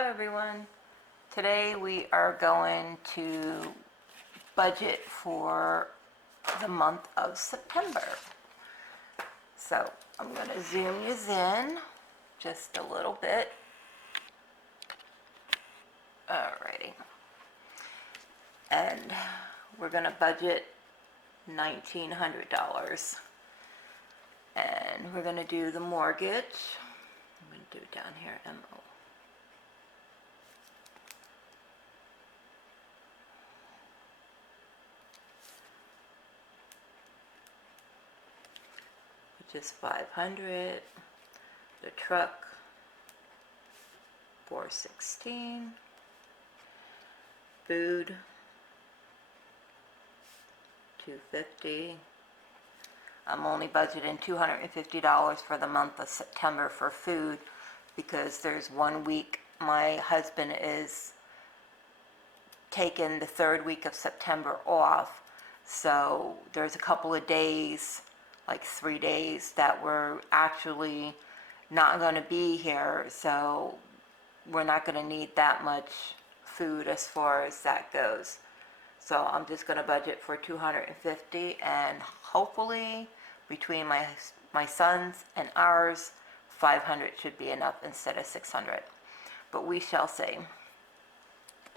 Hello everyone. Today we are going to budget for the month of September. So I'm going to zoom you in just a little bit. Alrighty. And we're going to budget $1,900. And we're going to do the mortgage. I'm going to do it down here, MO. Which is 500. The truck, 416. Food, 250. I'm only budgeting $250 for the month of September for food because there's 1 week my husband is taking the third week of September off. So there's a couple of days, like 3 days, that we're actually not going to be here. So we're not going to need that much food as far as that goes. So I'm just going to budget for 250, and hopefully between my son's and ours, 500 should be enough instead of 600. But we shall see.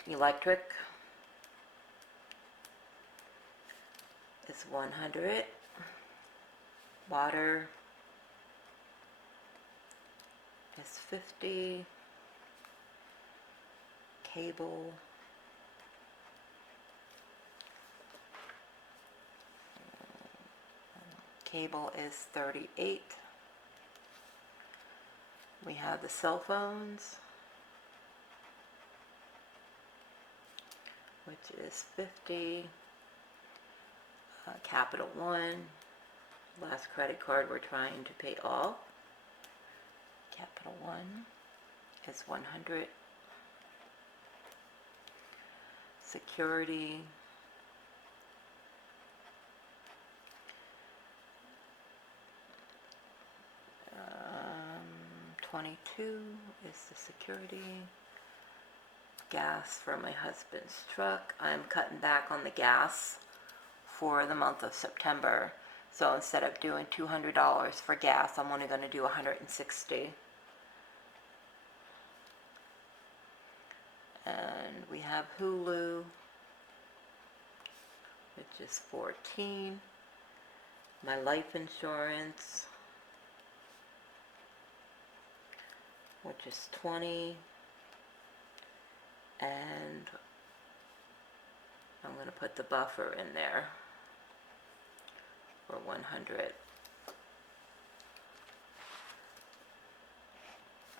Electric is 100. Water is 50. Cable is 38. We have the cell phones, which is 50. Capital One, last credit card we're trying to pay off. Capital One is 100. Security, um, 22 is the security. Gas for my husband's truck. I'm cutting back on the gas for the month of September. So instead of doing $200 for gas, I'm only going to do $160. And we have Hulu, which is 14. My life insurance, which is 20. And I'm going to put the buffer in there for 100.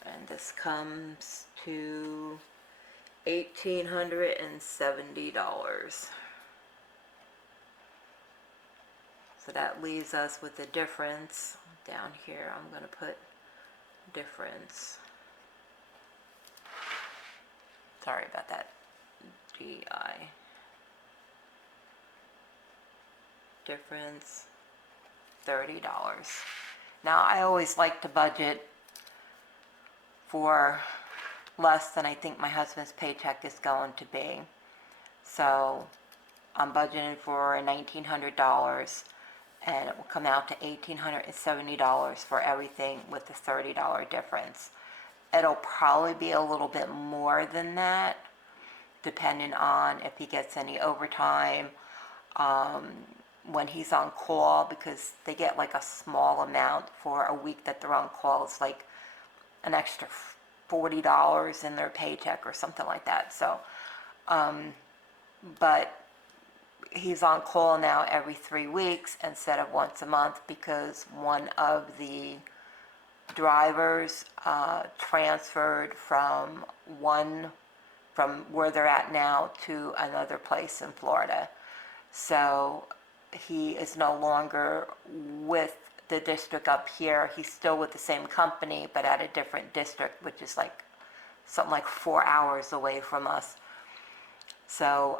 And this comes to $1,870. So that leaves us with the difference down here. I'm going to put difference. Sorry about that. DI. Difference, $30. Now I always like to budget for less than I think my husband's paycheck is going to be. So I'm budgeting for $1,900, and it will come out to $1,870 for everything with the $30 difference. It'll probably be a little bit more than that, depending on if he gets any overtime, when he's on call, because they get like a small amount for a week that they're on call. It's like an extra $40 in their paycheck or something like that. So, but he's on call now every 3 weeks instead of once a month because one of the drivers transferred from where they're at now to another place in Florida. So he is no longer with the district up here. He's still with the same company, but at a different district, which is like something like 4 hours away from us. So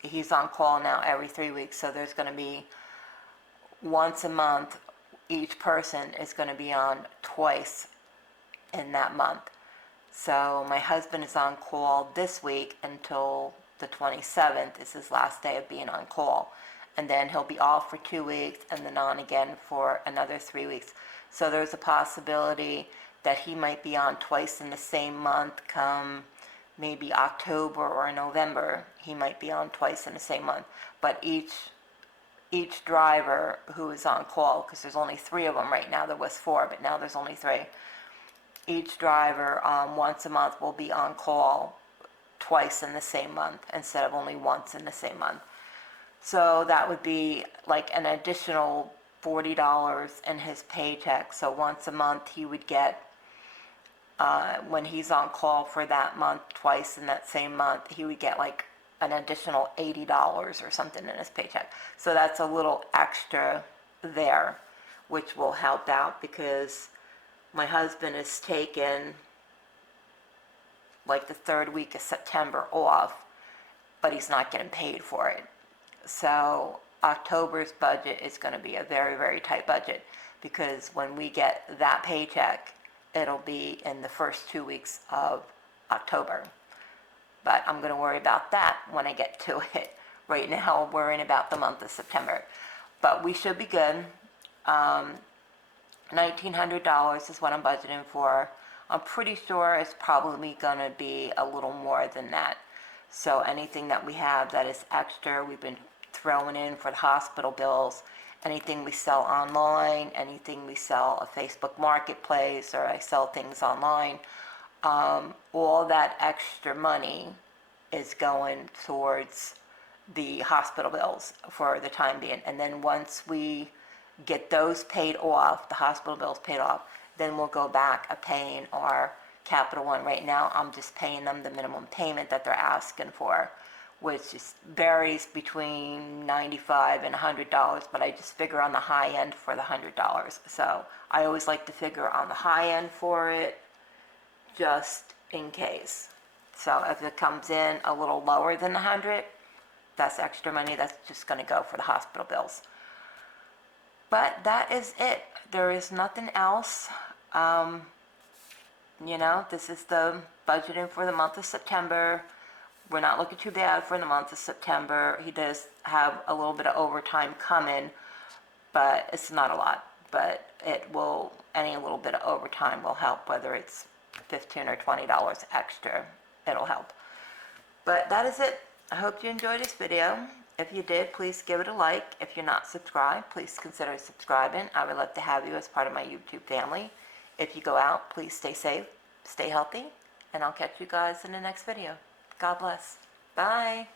he's on call now every 3 weeks. So there's going to be once a month, each person is going to be on twice in that month. So my husband is on call this week until the 27th is his last day of being on call. And then he'll be off for 2 weeks and then on again for another 3 weeks. So there's a possibility that he might be on twice in the same month come maybe October or November. He might be on twice in the same month. But each driver who is on call, because there's only 3 of them right now, there was 4, but now there's only 3. Each driver once a month will be on call twice in the same month instead of only once in the same month. So that would be like an additional $40 in his paycheck. So once a month he would get, when he's on call for that month, twice in that same month, he would get like an additional $80 or something in his paycheck. So that's a little extra there, which will help out because my husband is taking like the 3rd week of September off, but he's not getting paid for it. So October's budget is going to be a very, very tight budget because when we get that paycheck, it'll be in the first 2 weeks of October. But I'm going to worry about that when I get to it. Right now, I'm worrying about the month of September. But we should be good. $1,900 is what I'm budgeting for. I'm pretty sure it's probably going to be a little more than that. So anything that we have that is extra, we've been throwing in for the hospital bills. Anything we sell online, anything we sell a Facebook marketplace, or I sell things online, all that extra money is going towards the hospital bills for the time being. And then once we get those paid off, the hospital bills paid off, then we'll go back a paying our Capital One. Right now, I'm just paying them the minimum payment that they're asking for, which varies between $95 and $100, but I just figure on the high end for the $100. So I always like to figure on the high end for it, just in case. So if it comes in a little lower than the 100, that's extra money that's just going to go for the hospital bills. But that is it. There is nothing else. This is the budgeting for the month of September. We're not looking too bad for the month of September. He does have a little bit of overtime coming, but it's not a lot. But any little bit of overtime will help, whether it's $15 or $20 extra, it'll help. But that is it. I hope you enjoyed this video. If you did, please give it a like. If you're not subscribed, please consider subscribing. I would love to have you as part of my YouTube family. If you go out, please stay safe, stay healthy, and I'll catch you guys in the next video. God bless. Bye.